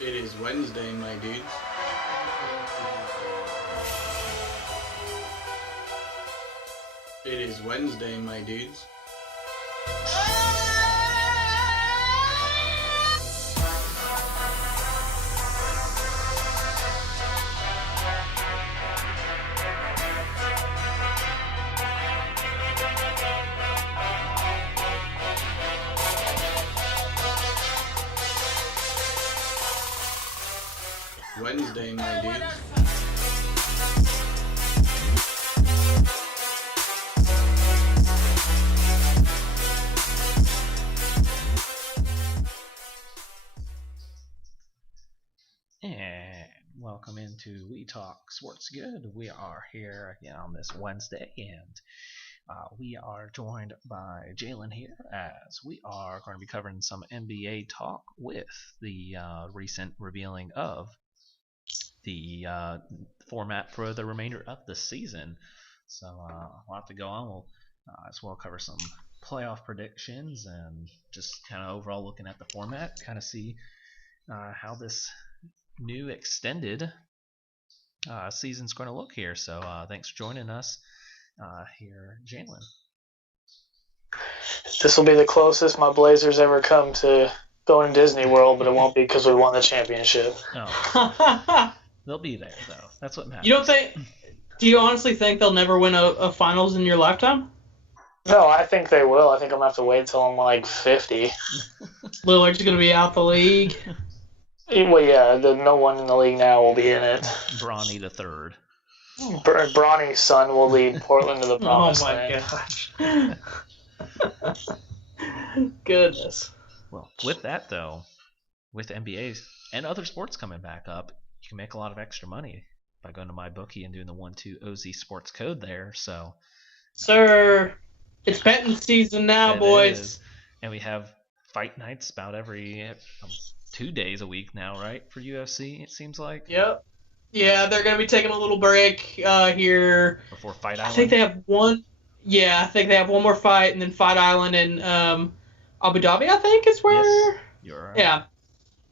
It is Wednesday, my dudes. It is Wednesday, my dudes. Wednesday, my dudes. And welcome into We Talk Sports Good. We are here again on this Wednesday, and we are joined by Jalen here as we are going to be covering some NBA talk with the recent revealing of the format for the remainder of the season. So a lot to go on. We'll as well cover some playoff predictions and just kind of overall looking at the format, kind of see how this new extended season's going to look here. So thanks for joining us here, Jalen. This will be the closest my Blazers ever come to going to Disney World, but it won't be because we won the championship. Oh, they'll be there though. That's what matters. You don't think? Do you honestly think they'll never win a finals in your lifetime? No, I think they will. I think I'm going to have to wait till I'm like 50. Lillard's going to be out the league. Well, yeah, no one in the league now will be in it. Bronny the third. Bronny's son will lead Portland to the Oh promised my land. gosh. Goodness. Well, with that though, with NBA and other sports coming back up, you can make a lot of extra money by going to MyBookie and doing the 1-2-OZ sports code there. So, Sir, it's betting season now, it boys. is. And we have fight nights about every 2 days a week now, right? For UFC, it seems like. Yep. Yeah, they're going to be taking a little break here. Before Fight Island. I think they have one. Yeah, I think they have one more fight, and then Fight Island in Abu Dhabi, I think, is where. Yes, you're right.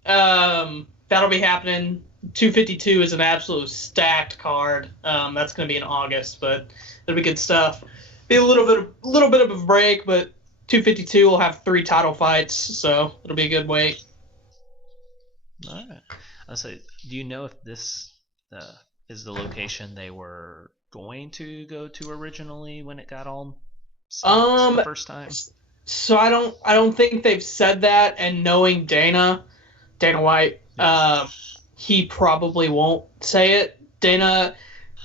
Yeah. That'll be happening. 252 is an absolute stacked card. That's going to be in August, but it'll be good stuff. Be a little bit of a break, but 252 will have 3 title fights, so it'll be a good wait. All right. I'll say, do you know if this is the location they were going to go to originally when it got all set the first time? So I don't think they've said that, and knowing Dana White, he probably won't say it. Dana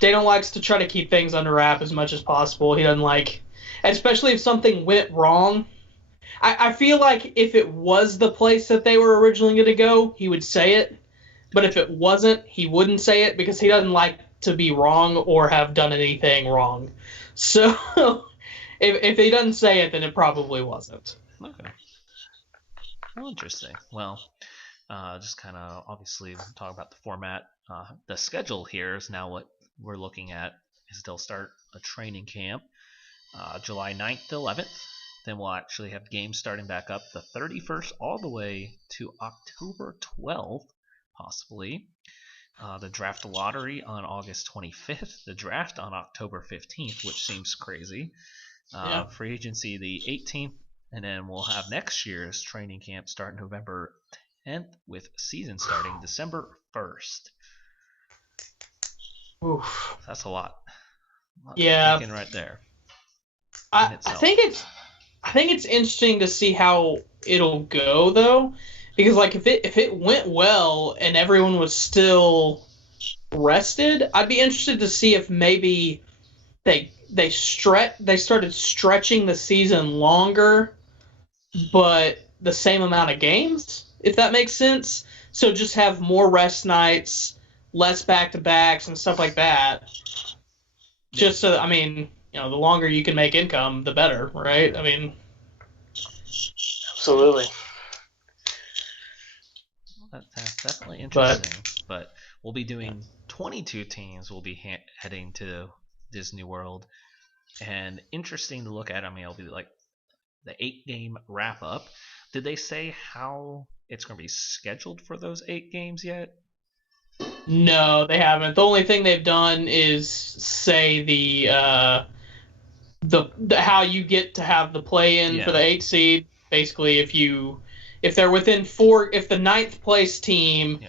likes to try to keep things under wrap as much as possible. He doesn't like, especially if something went wrong. I feel like if it was the place that they were originally going to go, he would say it. But if it wasn't, he wouldn't say it because he doesn't like to be wrong or have done anything wrong. So if he doesn't say it, then it probably wasn't. Okay. Well, interesting. Well, just kind of obviously talk about the format. The schedule here is now what we're looking at is they'll start a training camp July 9th to 11th. Then we'll actually have games starting back up the 31st all the way to October 12th, possibly. The draft lottery on August 25th. The draft on October 15th, which seems crazy. Yeah. Free agency the 18th. And then we'll have next year's training camp start November 10th with season starting December 1st. Oof. That's a lot. Yeah. Thinking right there. I think it's interesting to see how it'll go though, because like if it went well and everyone was still rested, I'd be interested to see if maybe they started stretching the season longer, but the same amount of games, if that makes sense. So just have more rest nights, less back-to-backs and stuff like that. Just so, I mean, the longer you can make income, the better, right? I mean, Absolutely. That's definitely interesting. But we'll be doing 22 teams. We'll be heading to Disney World, and interesting to look at. I mean, it'll be like the 8-game wrap up. Did they say how it's going to be scheduled for those 8 games yet? No, they haven't. The only thing they've done is say the how you get to have the play-in for the 8 seed. Basically, if they're within 4, if the 9th place team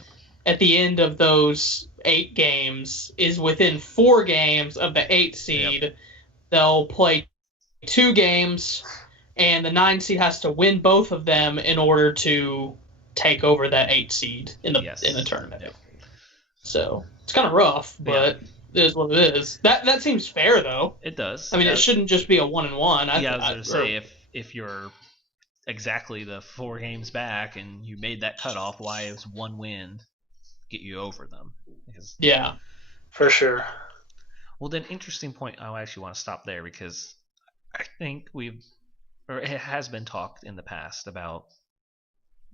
at the end of those 8 games is within 4 games of the 8 seed, they'll play 2 games, and the 9 seed has to win both of them in order to take over that 8 seed in the tournament. Yep. So it's kind of rough, but it is what it is. That seems fair, though. It does. I mean, it shouldn't just be a 1-1. I was going to say, if you're exactly the 4 games back and you made that cutoff, why is 1 win get you over them? Because, for sure. Well, then, interesting point. I actually want to stop there because I think it has been talked in the past about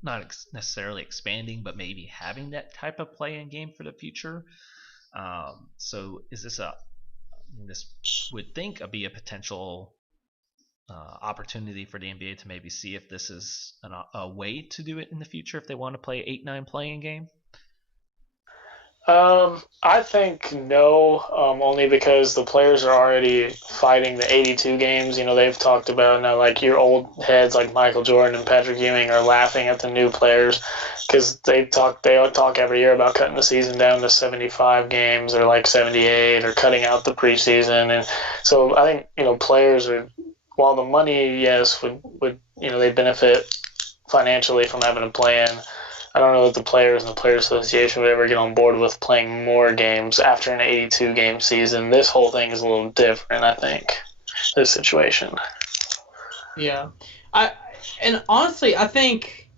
not necessarily expanding, but maybe having that type of play-in game for the future. So is this would think be a potential opportunity for the NBA to maybe see if this is a way to do it in the future if they want to play 8-9 play-in game? I think no, only because the players are already fighting the 82 games. They've talked about now, like your old heads like Michael Jordan and Patrick Ewing are laughing at the new players because they talk every year about cutting the season down to 75 games or like 78 or cutting out the preseason. And so I think, players are, while the money, yes, would they benefit financially from having a play-in. I don't know that the players and the Players Association would ever get on board with playing more games after an 82-game season. This whole thing is a little different, I think, this situation. Yeah. And honestly, I think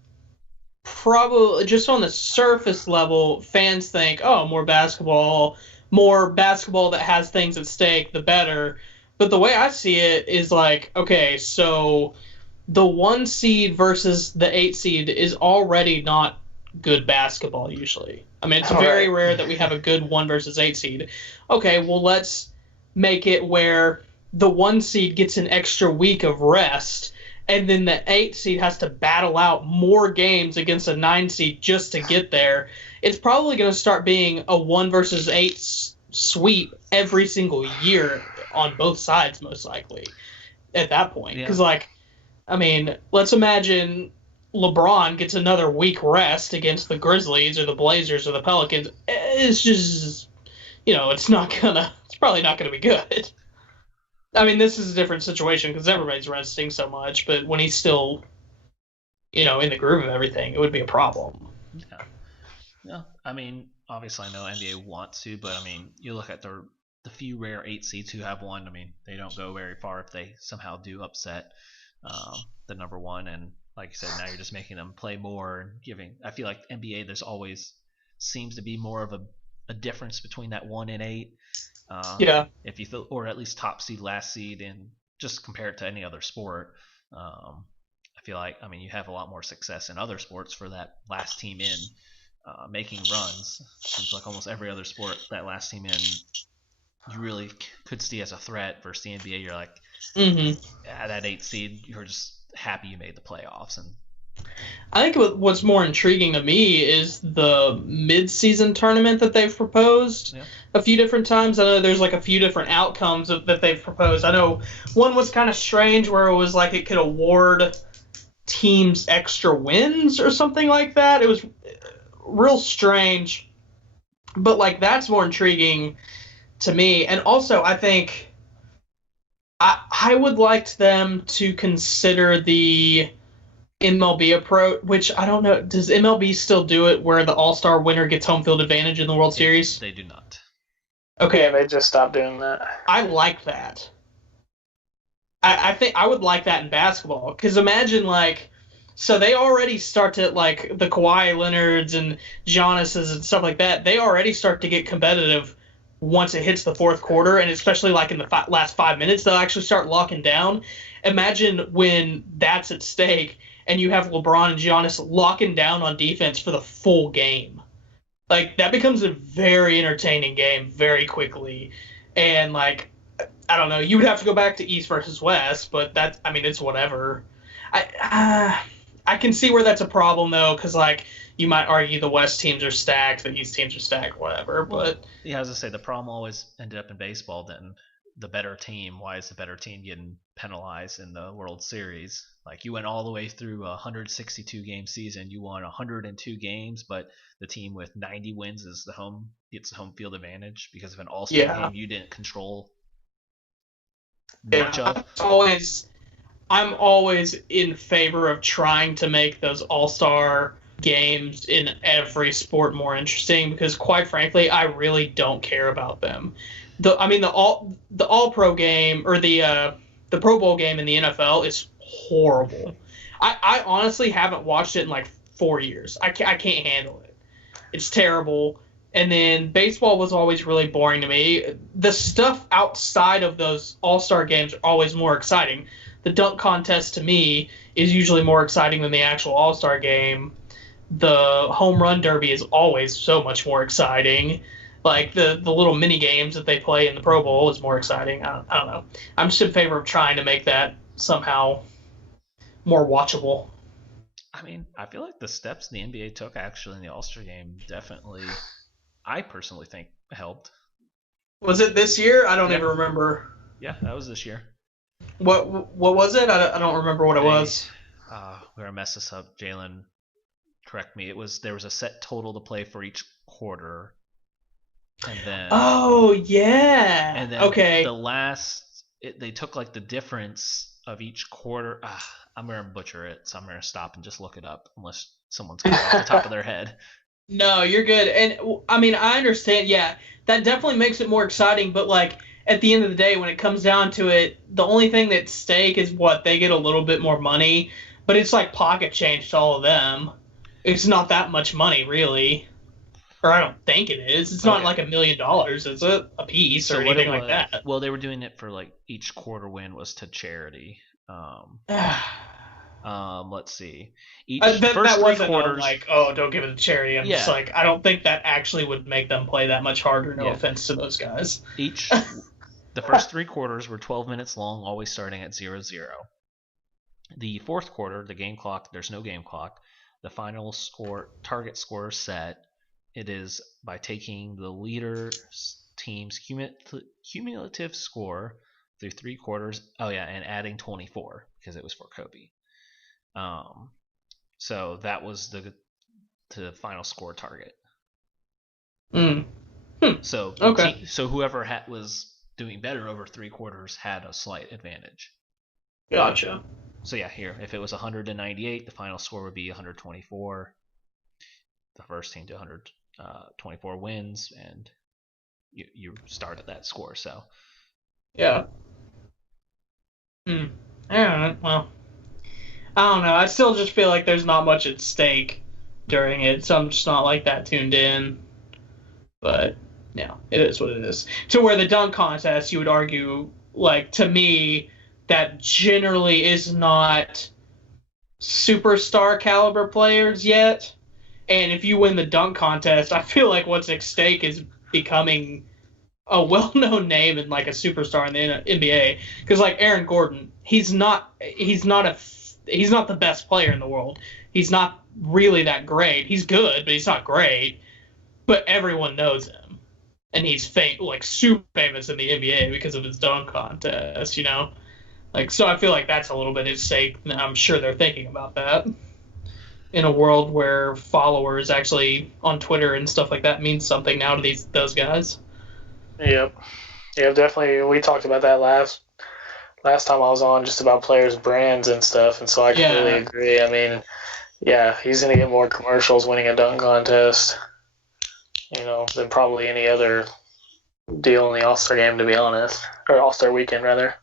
probably just on the surface level, fans think, more basketball that has things at stake, the better. But the way I see it is like, okay, so the 1 seed versus the 8 seed is already not good basketball usually. I mean, it's very rare that we have a good 1 versus 8 seed. Okay, well, let's make it where the 1 seed gets an extra week of rest, and then the 8 seed has to battle out more games against a 9 seed just to get there. It's probably going to start being a 1 versus 8 sweep every single year on both sides, most likely, at that point. Because, let's imagine LeBron gets another week rest against the Grizzlies or the Blazers or the Pelicans. It's just, it's probably not going to be good. I mean, this is a different situation because everybody's resting so much, but when he's still, in the groove of everything, it would be a problem. Yeah. I mean, obviously I know NBA wants to, but I mean, you look at the few rare 8 seeds who have won. I mean, they don't go very far if they somehow do upset the number 1, and like you said, now you're just making them play more and giving. I feel like NBA, there's always seems to be more of a difference between that 1 and 8. If you feel, or at least top seed, last seed, and just compare it to any other sport, I feel like, you have a lot more success in other sports for that last team in making runs. Seems like almost every other sport, that last team in, you really could see as a threat. Versus the NBA, you're like, at that 8 seed, you're just happy you made the playoffs. And I think what's more intriguing to me is the mid-season tournament that they've proposed a few different times. I know there's like a few different outcomes that they've proposed. I know one was kind of strange where it was like it could award teams extra wins or something like that. It was real strange, but like that's more intriguing to me. And also, I think I would like them to consider the MLB approach, which I don't know. Does MLB still do it where the All-Star winner gets home field advantage in the World Series? They do not. Okay. Yeah, they just stopped doing that. I like that. I think I would like that in basketball. Because imagine, so they already start to, the Kawhi Leonards and Giannis's and stuff like that, they already start to get competitive once it hits the fourth quarter, and especially in the last 5 minutes, they'll actually start locking down. Imagine when that's at stake and you have LeBron and Giannis locking down on defense for the full game. That becomes a very entertaining game very quickly. And, I don't know, you would have to go back to East versus West, but it's whatever. I can see where that's a problem though, because like you might argue the West teams are stacked, the East teams are stacked, whatever. But yeah, as I say, the problem always ended up in baseball. Then the better team. Why is the better team getting penalized in the World Series? Like you went all the way through a 162 game season, you won 102 games, but the team with 90 wins gets the home field advantage because of an all-star game you didn't control much of. I'm always in favor of trying to make those all-star games in every sport more interesting because, quite frankly, I really don't care about them. The all-pro game or the Pro Bowl game in the NFL is horrible. I honestly haven't watched it in like 4 years. I can't handle it. It's terrible. And then baseball was always really boring to me. The stuff outside of those all-star games are always more exciting. The dunk contest to me is usually more exciting than the actual all-star game. The home run derby is always so much more exciting. Like the little mini games that they play in the Pro Bowl is more exciting. I don't know. I'm just in favor of trying to make that somehow more watchable. I mean, I feel like the steps the NBA took actually in the All-Star game definitely, I personally think, helped. Was it this year? I don't even remember. Yeah, that was this year. What was it? I don't remember what it was. We're gonna mess this up. Jalen, correct me. There was a set total to play for each quarter, and then and then okay. They took like the difference of each quarter. I'm gonna butcher it, so I'm gonna stop and just look it up unless someone's got it off the top of their head. No, you're good. And I mean, I understand. Yeah, that definitely makes it more exciting. But like at the end of the day, when it comes down to it, the only thing that's at stake is what they get a little bit more money. But it's like pocket change to all of them. It's not that much money, really. Or I don't think it is. It's not like $1 million, is it? A piece or anything like that. Well, they were doing it for like each quarter win was to charity. Let's see. First that three wasn't quarters, like, oh, don't give it to charity. I'm just like, I don't think that actually would make them play that much harder. No offense to those guys. The first 3 quarters were 12 minutes long, always starting at 0-0. The fourth quarter, the game clock, there's no game clock. The final target score set. It is by taking the leader team's cumulative score through 3 quarters. And adding 24 because it was for Kobe. So that was the final score target. So so whoever was doing better over 3 quarters had a slight advantage. Gotcha. So here, if it was 198, the final score would be 124. The first team to 124 wins, and you start at that score. So yeah. All right. Well, I don't know. I still just feel like there's not much at stake during it, so I'm just not like that tuned in. But yeah, it is what it is. To where the dunk contest, you would argue, like, to me, that generally is not superstar caliber players yet. And if you win the dunk contest, I feel like what's at stake is becoming a well-known name and like a superstar in the NBA. Because like Aaron Gordon, he's not the best player in the world. He's not really that great. He's good, but he's not great. But everyone knows him, and he's super famous in the NBA because of his dunk contest. You know, so I feel like that's a little bit at stake. I'm sure they're thinking about that. In a world where followers actually on Twitter and stuff like that means something now to those guys. Yep. Yeah, definitely. We talked about that last time I was on, just about players' brands and stuff, and so I completely agree. I mean, yeah, he's going to get more commercials winning a dunk contest, than probably any other deal in the All-Star game, to be honest. Or All-Star weekend, rather.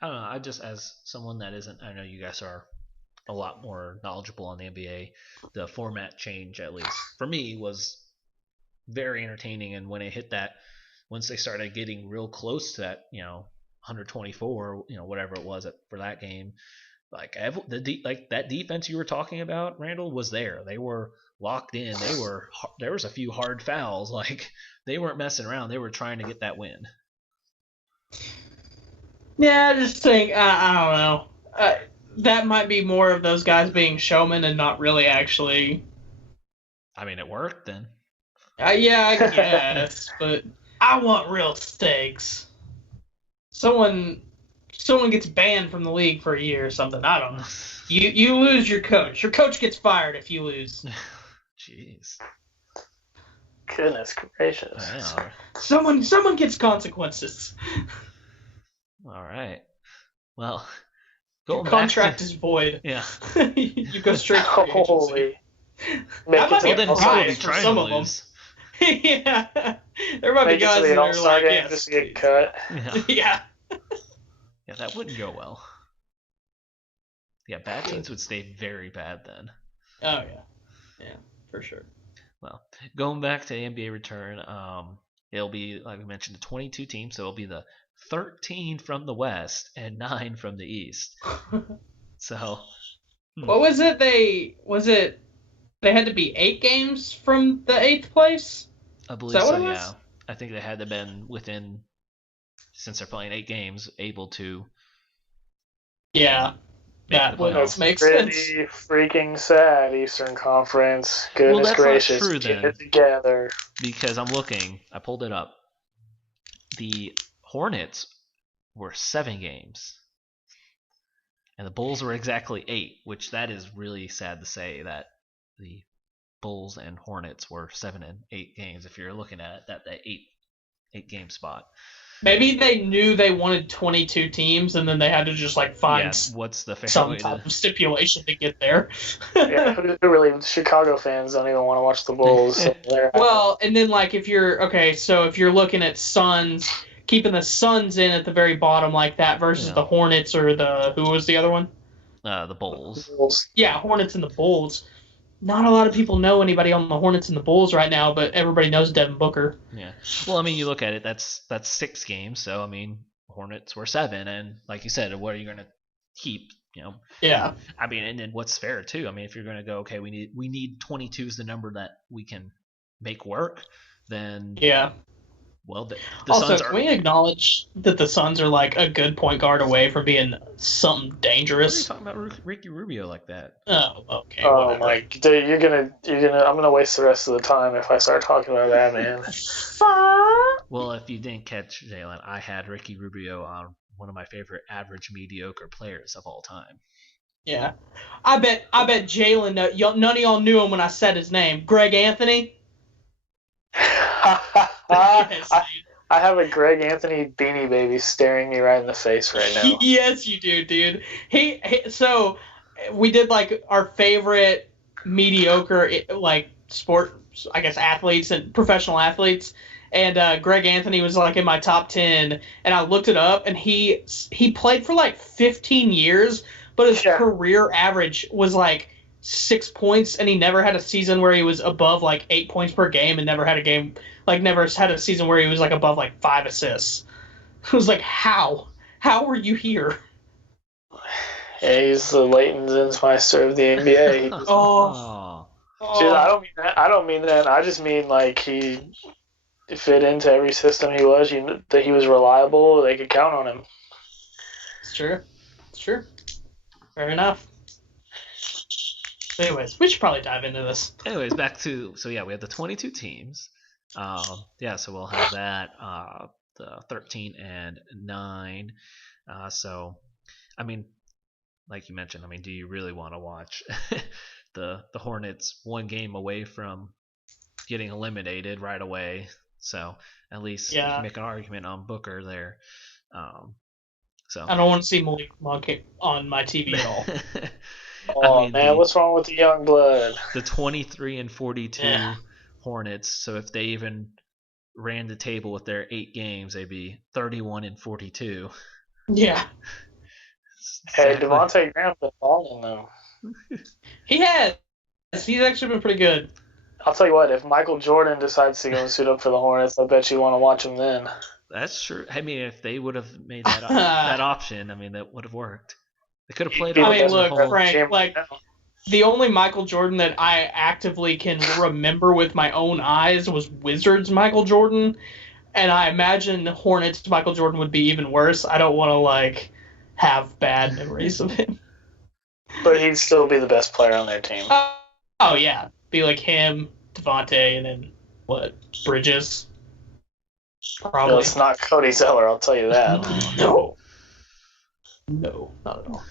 I don't know. I just, as someone that isn't, I know you guys are a lot more knowledgeable on the NBA. The format change, at least for me, was very entertaining. And when it hit that, once they started getting real close to that, 124, whatever it was for that game, that defense you were talking about, Randall, was there. They were locked in. There was a few hard fouls. Like, they weren't messing around. They were trying to get that win. Yeah, I just think, I don't know. that might be more of those guys being showmen and not really actually. I mean, it worked then. Yeah, I guess, but I want real stakes. Someone gets banned from the league for a year or something. I don't know. You lose your coach. Your coach gets fired if you lose. Jeez. Goodness gracious. Yeah. Someone gets consequences. All right. Well, Your contract is void. Yeah. You go straight to free agency. Holy. That might be then a he'll still be prize for trying some to of them. lose. Yeah. There might be Make it guys to the that are All-Star like, game yes, just to get cut. Yeah. yeah. Yeah, that wouldn't go well. Yeah, bad teams would stay very bad then. Oh yeah. Yeah, for sure. Well, going back to the NBA return, it'll be, like we mentioned, the 22 teams, so it'll be the 13 from the West and 9 from the East. So, What was it? They had to be 8 games from the 8th place? I believe Is that so, what it was? yeah. I think they had to been within, since they're playing 8 games, able to Yeah. make That the would playoffs. make Pretty sense. freaking sad, Eastern Conference. Goodness that's not gracious. true, Get then. it together. Because I'm looking, I pulled it up. The Hornets were 7 games. And the Bulls were exactly 8, which that is really sad to say that the Bulls and Hornets were 7 and 8 games if you're looking at that 8 game spot. Maybe they knew they wanted 22 teams, and then they had to just find Yeah, what's the fair some way type to... of stipulation to get there. Yeah, who really? Chicago fans don't even want to watch the Bulls. So Well, and then if you're looking at Suns, keeping the Suns in at the very bottom like that versus the Hornets or who was the other one? The Bulls. Bulls. Yeah, Hornets and the Bulls. Not a lot of people know anybody on the Hornets and the Bulls right now, but everybody knows Devin Booker. Yeah. Well, I mean, you look at it, that's 6 games, so I mean, Hornets were 7, and like you said, what are you going to keep, Yeah. I mean, and then what's fair too? I mean, if you're going to go, okay, we need 22 is the number that we can make work, then Yeah. well, the Also, Suns can are. we acknowledge that the Suns are a good point guard away from being something What are you dangerous? talking about Ricky Rubio like that? Oh, okay. Oh whatever. my, dude, you're gonna. I'm gonna waste the rest of the time if I start talking about that, man. Well, if you didn't catch Jalen, I had Ricky Rubio on one of my favorite average mediocre players of all time. Yeah. I bet Jalen, none of y'all knew him when I said his name. Greg Anthony? Yes, I have a Greg Anthony beanie baby staring me right in the face right now. Yes, you do, dude. So we did our favorite mediocre sport, I guess, athletes and professional athletes, and Greg Anthony was in my top 10, and I looked it up, and he played for 15 years, but his career average was 6 points, and he never had a season where he was above 8 points per game, and never had a season where he was above 5 assists. It was how were you here? Yeah, he's the Leighton Zinsmeister of the NBA. Oh. Dude, I don't mean that. I just mean he fit into every system he was. That he was reliable. They could count on him. It's true. Fair enough. Anyways, we should probably dive into this. Anyways, back to we have the 22 teams. So we'll have that the 13 and 9. So, I mean, like you mentioned, I mean, do you really want to watch the Hornets one game away from getting eliminated right away? So at least you can make an argument on Booker there. So I don't want to see Malik Monk on my TV at all. Oh, man, what's wrong with the young blood? The 23 and 42 Hornets. So if they even ran the table with their 8 games, they'd be 31 and 42. Yeah. Hey, Devontae Graham's been balling though. He has. He's actually been pretty good. I'll tell you what, if Michael Jordan decides to go and suit up for the Hornets, I bet you want to watch him then. That's true. I mean, if they would have made that option, I mean, that would have worked. They could have played. Look, Frank, the only Michael Jordan that I actively can remember with my own eyes was Wizards Michael Jordan, and I imagine Hornets Michael Jordan would be even worse. I don't want to have bad memories of him. But he'd still be the best player on their team. Oh yeah, be like him, Devontae, and then what? Bridges. Probably. No, it's not Cody Zeller, I'll tell you that. No, not at all.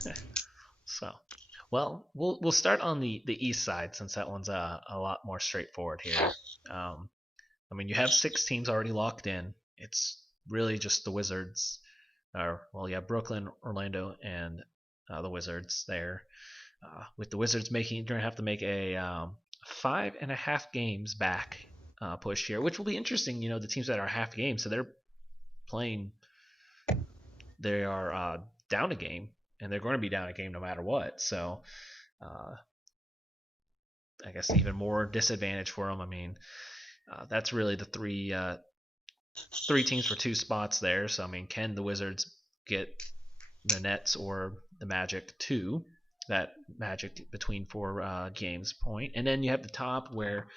So, well, we'll start on the east side since that one's a lot more straightforward here. I mean, you have 6 teams already locked in. It's really just the Wizards, Brooklyn, Orlando, and the Wizards there. With the Wizards you're going to have to make a 5.5 games back push here, which will be interesting. You know, the teams that are half game, so they are down a game, and they're going to be down a game no matter what. So, I guess even more disadvantage for them. I mean, that's really the three teams for 2 spots there. So, I mean, can the Wizards get the Nets or the Magic 2? That Magic between 4 games point. And then you have the top where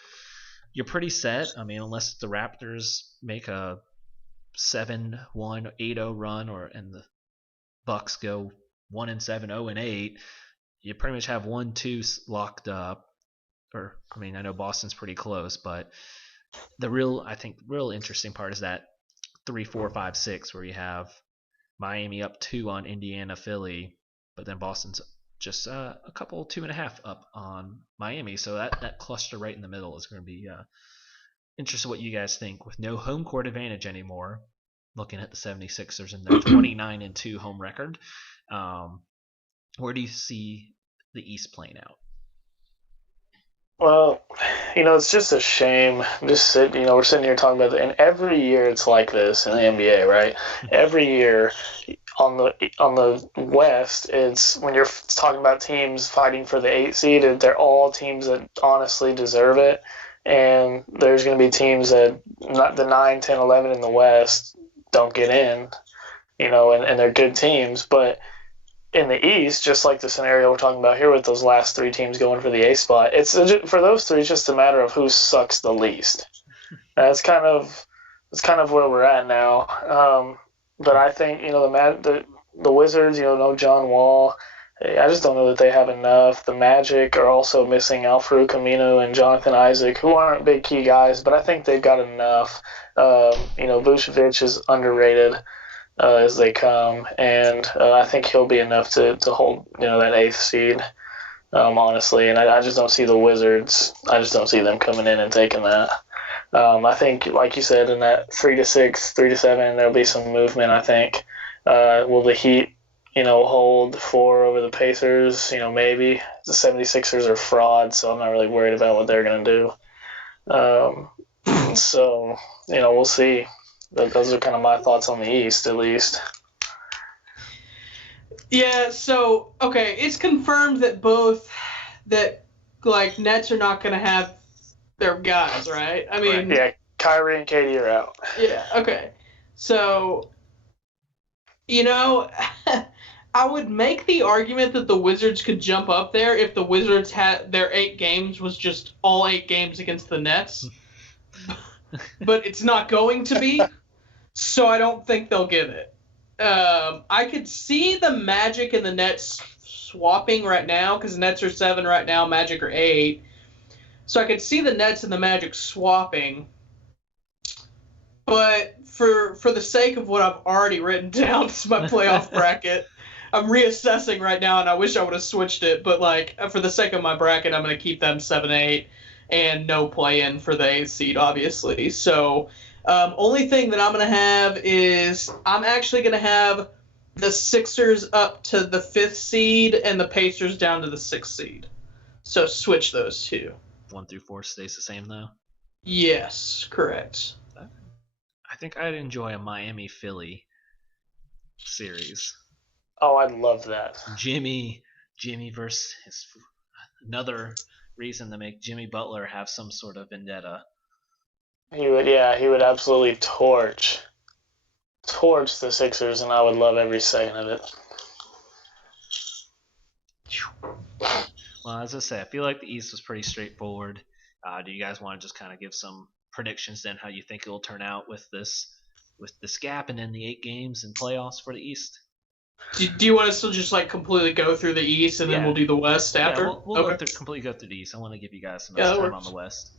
you're pretty set. I mean, unless the Raptors make a 7-1, 8-0 run, and the Bucks go 1-7, 0-8, you pretty much have 1-2 locked up. Or, I mean, I know Boston's pretty close, but the real interesting part is that 3, 4, 5, 6, where you have Miami up 2 on Indiana, Philly, but then Boston's just a couple 2.5 up on Miami. So that cluster right in the middle is going to be interesting what you guys think. With no home court advantage anymore, looking at the 76ers and their 29-2 home record, where do you see the East playing out? Well, it's just a shame. We're sitting here talking about it, and every year it's like this in the NBA, right? Every year on the West, it's when you're talking about teams fighting for the 8 seed, they're all teams that honestly deserve it, and there's going to be teams that the 9, 10, 11 in the West don't get in, and they're good teams, but in the East, just like the scenario we're talking about here with those last 3 teams going for the A spot, for those 3, it's just a matter of who sucks the least. That's kind of where we're at now. But I think the Wizards, no John Wall. I just don't know that they have enough. The Magic are also missing Al-Farouq Aminu and Jonathan Isaac, who aren't big key guys, but I think they've got enough. Vucevic is underrated. As they come, and I think he'll be enough to hold that 8th seed, honestly. And I just don't see the Wizards. I just don't see them coming in and taking that. I think, like you said, in that 3-6, 3-7, there'll be some movement. I think. Will the Heat, hold 4 over the Pacers? Maybe. The 76ers are frauds, so I'm not really worried about what they're going to do. So we'll see. Those are kind of my thoughts on the East, at least. Yeah, so, okay, it's confirmed that Nets are not going to have their guys, right? I mean... Yeah, Kyrie and Katie are out. Yeah, okay. So, I would make the argument that the Wizards could jump up there if the Wizards had their 8 games was just all 8 games against the Nets. But it's not going to be. So I don't think they'll get it. I could see the Magic and the Nets swapping right now because the Nets are 7 right now, Magic are 8. So I could see the Nets and the Magic swapping. But for the sake of what I've already written down as my playoff bracket, I'm reassessing right now, and I wish I would have switched it. But for the sake of my bracket, I'm going to keep them 7-8 and no play-in for the 8th seed, obviously. So... only thing that I'm going to have is I'm actually going to have the Sixers up to the 5th seed and the Pacers down to the 6th seed. So switch those 2. 1 through 4 stays the same, though? Yes, correct. I think I'd enjoy a Miami-Philly series. Oh, I'd love that. Jimmy versus another reason to make Jimmy Butler have some sort of vendetta. He would absolutely torch the Sixers, and I would love every second of it. Well, as I say, I feel like the East was pretty straightforward. Do you guys want to just kind of give some predictions then how you think it will turn out with this gap and then the 8 games and playoffs for the East? Do you want us to just like completely go through the East and then we'll do the West after? Yeah, we'll completely go through the East. I want to give you guys some time on the West.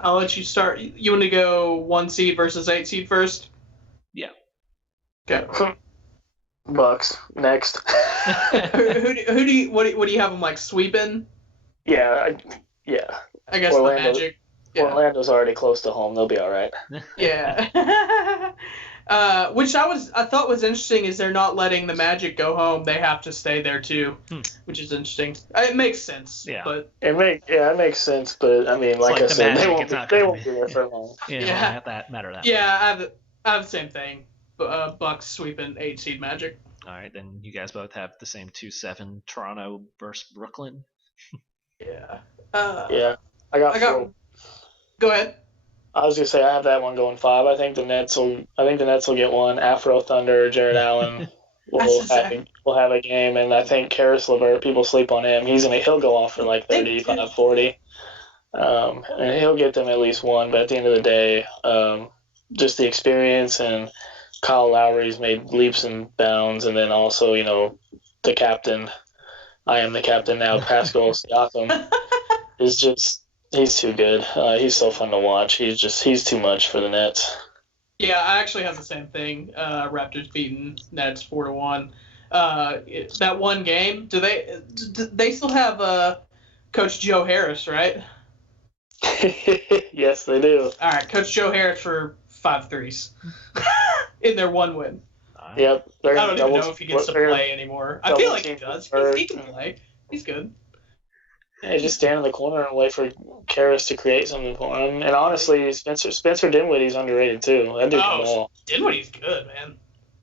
I'll let you start. You want to go 1 seed versus 8 seed first? Yeah. Okay. Bucks next. who do you what do you have them like sweeping? Yeah. I guess Orlando, the Magic. Yeah. Orlando's already close to home. They'll be all right. Yeah. Which I thought was interesting is they're not letting the Magic go home. They have to stay there too, which is interesting. It makes sense. Yeah. But it makes sense. But I mean, like I said, they won't be there for long. Yeah. That matter that. Yeah, I have the same thing. Bucks sweeping 8 seed Magic. All right, then you guys both have the same 2-7 Toronto versus Brooklyn. Yeah. Yeah. I got 4. Go ahead. I was gonna say I have that one going 5. I think the Nets will get one. Afro Thunder, Jared Allen will have a game, and I think Karis LeVert. People sleep on him. He'll go off for like 35, 40, and he'll get them at least one. But at the end of the day, just the experience and Kyle Lowry's made leaps and bounds, and then also the captain. I am the captain now. Pascal Siakam is just. He's too good. He's so fun to watch. He's too much for the Nets. Yeah, I actually have the same thing. Raptors beating Nets 4-1. That one game. Do they still have Coach Joe Harris, right? Yes, they do. All right, Coach Joe Harris for 5 threes in their one win. Yep. I don't even know if he gets to play anymore. I feel like he does. He can play. He's good. Yeah, just stand in the corner and wait for Karis to create something for him. And honestly, Spencer Dinwiddie's underrated too. That dude can ball. Dinwiddie's good, man.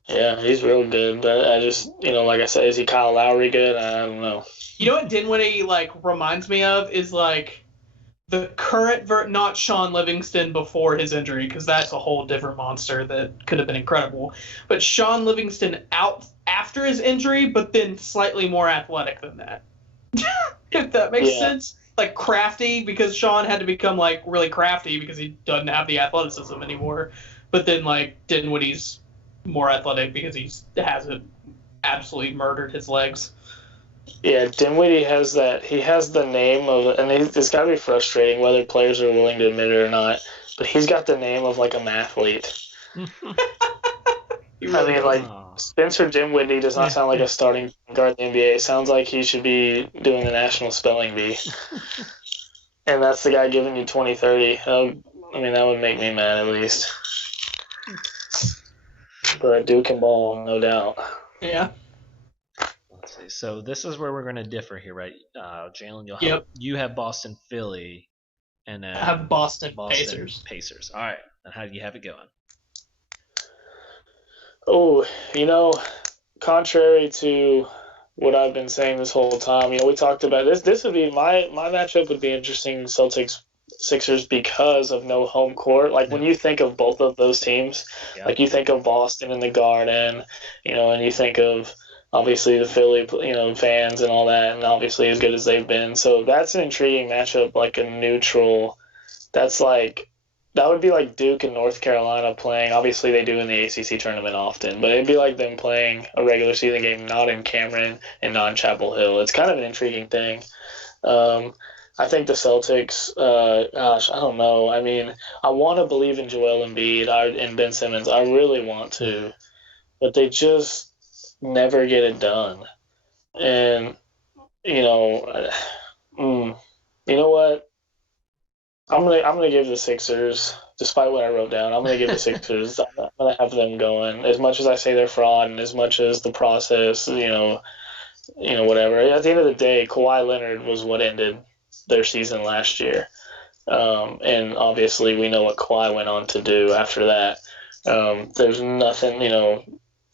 Yeah, he's real good. But I just, like I said, is he Kyle Lowry good? I don't know. You know what Dinwiddie reminds me of is the current not Sean Livingston before his injury, because that's a whole different monster that could have been incredible. But Sean Livingston out after his injury, but then slightly more athletic than that. If that makes sense. Like crafty, because Sean had to become really crafty because he doesn't have the athleticism anymore. But then Dinwiddie's more athletic because he hasn't absolutely murdered his legs. Yeah, Dinwiddie has that. He has the name of, and it's got to be frustrating whether players are willing to admit it or not. But he's got the name of an athlete. Spencer Dinwiddie does not sound like a starting guard in the NBA. It sounds like he should be doing the National Spelling Bee. And that's the guy giving you 20-30. That would make me mad at least. But Duke can ball, no doubt. Yeah. Let's see. So this is where we're going to differ here, right? Jalen, you have Boston, Philly, and then I have Boston Pacers. Pacers. All right. And how do you have it going? Oh, contrary to what I've been saying this whole time, we talked about this. This would be my matchup would be interesting, Celtics Sixers, because of no home court. When you think of both of those teams, you think of Boston in the Garden, and you think of obviously the Philly, fans and all that, and obviously as good as they've been. So that's an intriguing matchup, a neutral. That would be like Duke and North Carolina playing. Obviously, they do in the ACC tournament often, but it'd be like them playing a regular season game not in Cameron and not in Chapel Hill. It's kind of an intriguing thing. I think the Celtics, I don't know. I want to believe in Joel Embiid and Ben Simmons. I really want to, but they just never get it done. And, you know what? I'm gonna give the Sixers, despite what I wrote down. I'm gonna give the Sixers. I'm gonna have them going. As much as I say they're fraud, and as much as the process, whatever. At the end of the day, Kawhi Leonard was what ended their season last year, and obviously we know what Kawhi went on to do after that. There's nothing,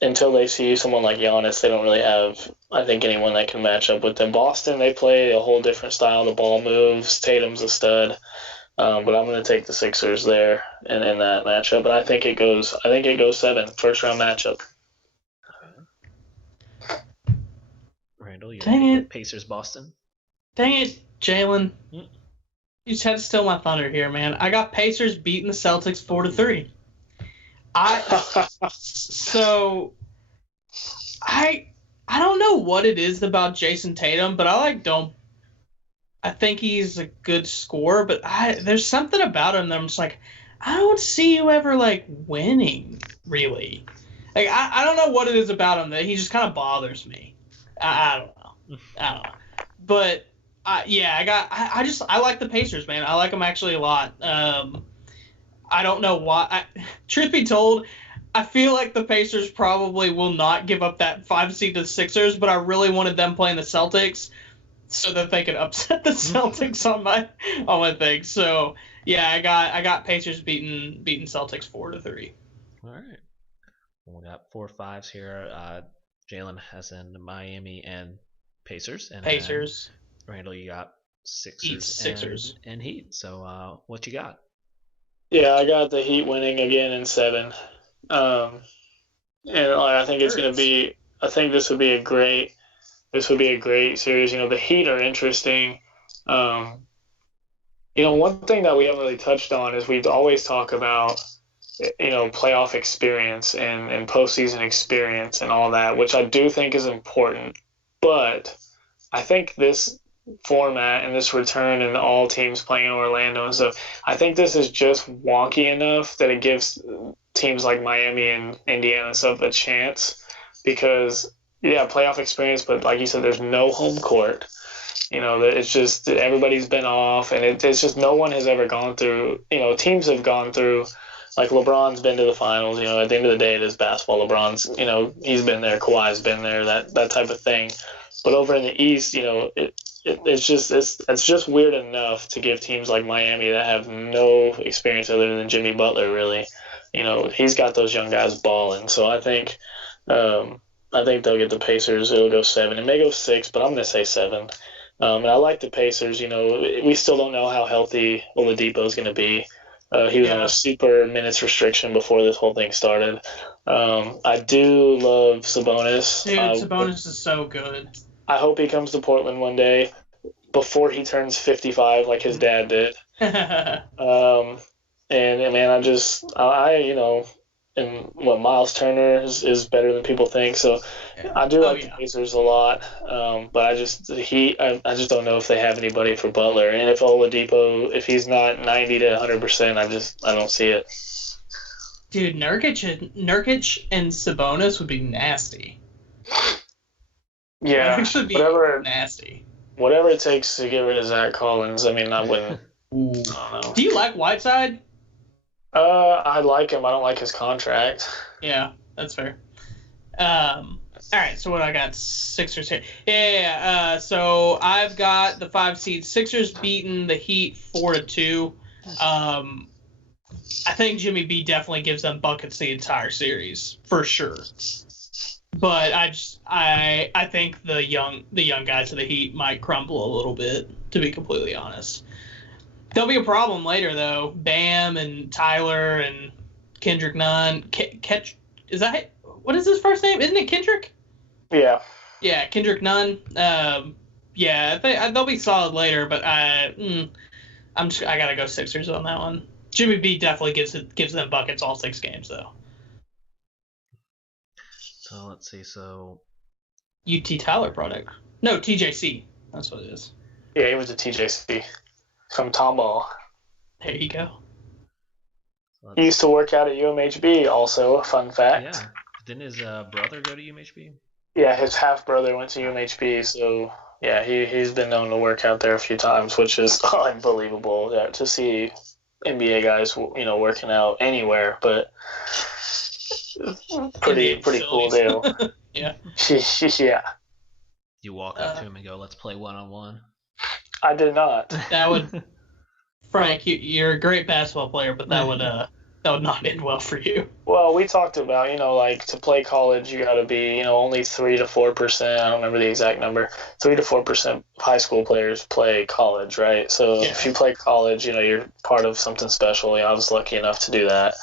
until they see someone like Giannis, they don't really have, I think, anyone that can match up with them. Boston, they play a whole different style. The ball moves. Tatum's a stud. But I'm going to take the Sixers there in that matchup, and I think it goes 7, first round matchup. Randall, you Dang it. Pacers Boston. Dang it, Jalen. You just had to steal my thunder here, man. I got Pacers beating the Celtics 4-3. So I don't know what it is about Jason Tatum, but I think he's a good scorer, but there's something about him that I'm just like, I don't see you ever like winning, really. Like I don't know what it is about him that he just kind of bothers me. I don't know. But I like the Pacers, man. I like them actually a lot. I don't know why. Truth be told, I feel like the Pacers probably will not give up that 5 seed to the Sixers, but I really wanted them playing the Celtics so that they could upset the Celtics on my thing. So yeah, I got Pacers beating Celtics 4-3. All right. We got 4-5s here. Jalen has in Miami and Pacers. And Pacers. Randall, you got Sixers. And Heat. So what you got? Yeah, I got the Heat winning again in 7. And I think it's going to be. I think this would be a great series. The Heat are interesting. One thing that we haven't really touched on is we always talk about, playoff experience and postseason experience and all that, which I do think is important. But I think this format and this return and all teams playing in Orlando and stuff, I think this is just wonky enough that it gives teams like Miami and Indiana and stuff a chance because, playoff experience, but like you said, there's no home court. It's just everybody's been off, and it's just no one has ever gone through, teams have gone through, like LeBron's been to the finals, at the end of the day, it is basketball. LeBron's, he's been there, Kawhi's been there, that type of thing. But over in the East, it's just weird enough to give teams like Miami that have no experience other than Jimmy Butler, really. He's got those young guys balling. So I think they'll get the Pacers. It'll go 7. It may go 6, but I'm going to say 7. And I like the Pacers. We still don't know how healthy Oladipo is going to be. He was on a super minutes restriction before this whole thing started. I do love Sabonis. Dude, Sabonis is so good. I hope he comes to Portland one day before he turns 55 like his dad did. And man, and what Miles Turner is better than people think. So I do like the Pacers a lot. But I just don't know if they have anybody for Butler. And if Oladipo, if he's not 90 to 100%, I don't see it. Dude, Nurkic and Sabonis would be nasty. Yeah, nasty. Whatever it takes to get rid of Zach Collins. I mean, I wouldn't. I don't know. Do you like Whiteside? I like him. I don't like his contract. Yeah, that's fair. All right, so what I got? Sixers here. Yeah. So I've got the 5 seed Sixers beating the Heat 4-2. I think Jimmy B definitely gives them buckets the entire series for sure. But I think the young guys of the Heat might crumble a little bit, to be completely honest. There'll be a problem later, though. Bam and Tyler and Kendrick Nunn. What is his first name? Isn't it Kendrick? Yeah. Yeah, Kendrick Nunn. They'll be solid later, but I gotta go Sixers on that one. Jimmy B definitely gives them buckets all 6 games, though. So let's see. So UT Tyler product. No, TJC. That's what it is. Yeah, he was a TJC. From Tomball. There you go. He used to work out at UMHB, also, a fun fact. Yeah. Didn't his brother go to UMHB? Yeah, his half-brother went to UMHB, so, yeah, he's been known to work out there a few times, which is unbelievable to see NBA guys, working out anywhere, but pretty cool deal. Yeah. Yeah. You walk up to him and go, let's play one-on-one? I did not. That would, Frank, you're a great basketball player, but that would not end well for you. Well, we talked about, to play college, you got to be, only 3 to 4%. I don't remember the exact number. 3 to 4% of high school players play college, right? So if you play college, you're part of something special. I was lucky enough to do that.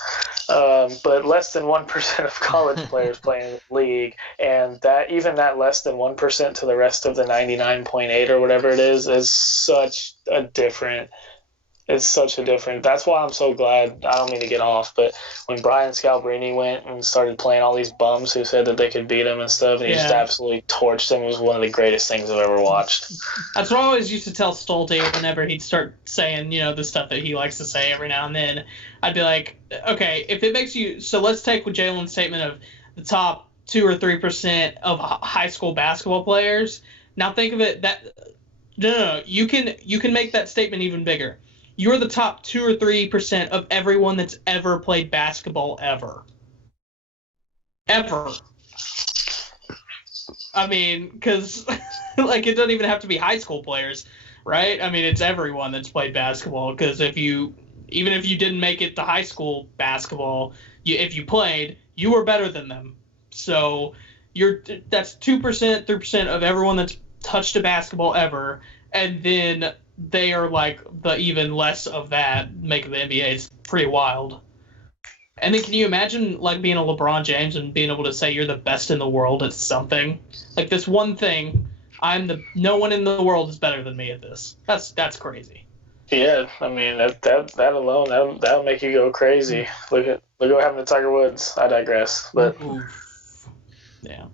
But less than 1% of college players play in the league, and that less than 1% to the rest of the 99.8 or whatever it is such a different It's such a different. That's why I'm so glad. I don't mean to get off, but when Brian Scalabrine went and started playing all these bums who said that they could beat him and stuff, and he just absolutely torched them, was one of the greatest things I've ever watched. That's what I always used to tell Stolte whenever he'd start saying, the stuff that he likes to say every now and then. I'd be like, okay, if it makes you, so let's take with Jalen's statement of the top 2 or 3% of high school basketball players. Now think of it that no, you can make that statement even bigger. You're the top 2 or 3% of everyone that's ever played basketball ever. Ever. I mean, because like it doesn't even have to be high school players, right? I mean, it's everyone that's played basketball. Because even if you didn't make it to high school basketball, if you played, you were better than them. So that's 2%, 3% of everyone that's touched a basketball ever, and then they are like the even less of that making the NBA. It's pretty wild. And then can you imagine like being a LeBron James and being able to say you're the best in the world at something? Like this one thing, no one in the world is better than me at this. That's crazy. Yeah, I mean that alone that'll make you go crazy. Look at what happened to Tiger Woods. I digress, but yeah.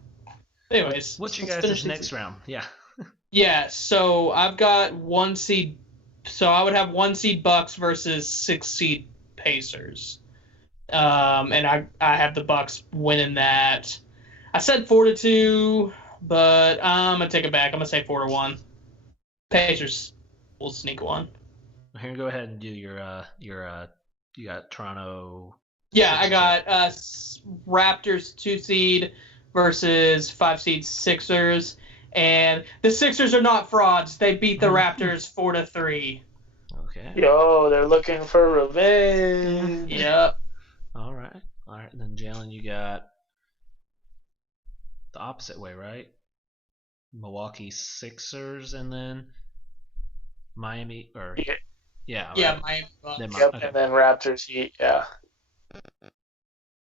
Anyways, what's your guys' next round? Yeah. Yeah, so I've got 1 seed. So I would have 1 seed Bucks versus 6 seed Pacers. And I have the Bucks winning that. I said 4-2, but I'm gonna take it back. I'm gonna say 4-1. Pacers will sneak one. Here, go ahead and do your you got Toronto. Yeah, I got Raptors 2 seed versus 5 seed Sixers. And the Sixers are not frauds. They beat the Raptors 4-3. Okay. Yo, they're looking for revenge. Yep. All right. Then Jalen, you got the opposite way, right? Milwaukee Sixers and then Miami or yeah. Yeah, Miami Bucks. Yep, okay. And then Raptors Heat. Yeah.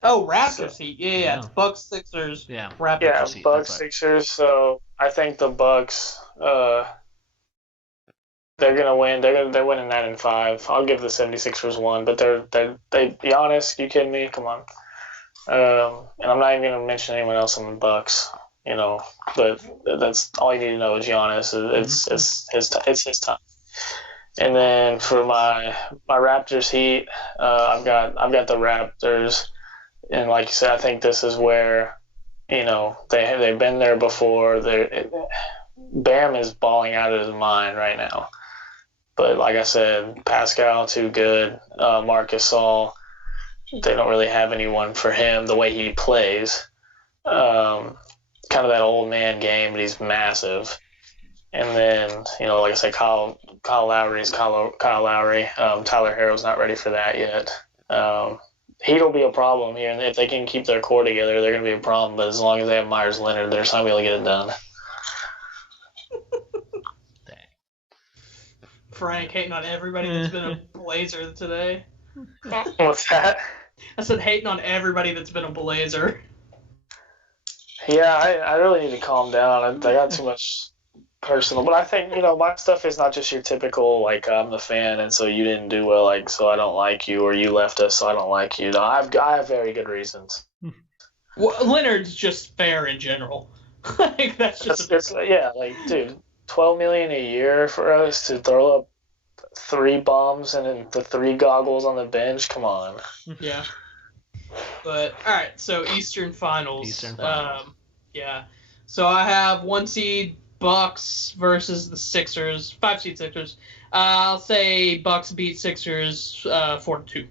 Oh, Raptors Heat. Yeah. It's Bucks Sixers. Yeah. Raptors Heat. Bucks Sixers. So I think the Bucks. They're gonna win. They're winning 9-5. I'll give the 76ers 1, but they be honest. You kidding me? Come on. And I'm not even gonna mention anyone else in the Bucks. But that's all you need to know is Giannis. It's his time. And then for my Raptors Heat, I've got the Raptors. And like you said, I think this is where, they've been there before. Bam is balling out of his mind right now. But like I said, Pascal too good. Marc Gasol, they don't really have anyone for him the way he plays. Kind of that old man game, but he's massive. And then, like I said, Kyle Lowry's Kyle Lowry. Tyler Herro's not ready for that yet. Heat will be a problem here, and if they can keep their core together, they're going to be a problem. But as long as they have Myers Leonard, they're just not going to be able to get it done. Frank hating on everybody that's been a Blazer today. What's that? I said hating on everybody that's been a Blazer. Yeah, I really need to calm down. I got too much personal. But I think, my stuff is not just your typical, like, I'm the fan, and so you didn't do well, like, so I don't like you, or you left us, so I don't like you. No, I have very good reasons. Well, Leonard's just fair in general. Like, that's dude, $12 million a year for us to throw up 3 bombs and then the 3 goggles on the bench. Come on. Yeah. But all right, so Eastern Finals. Yeah. So I have 1 seed Bucks versus the Sixers, 5 seed Sixers. I'll say Bucks beat Sixers 4-2.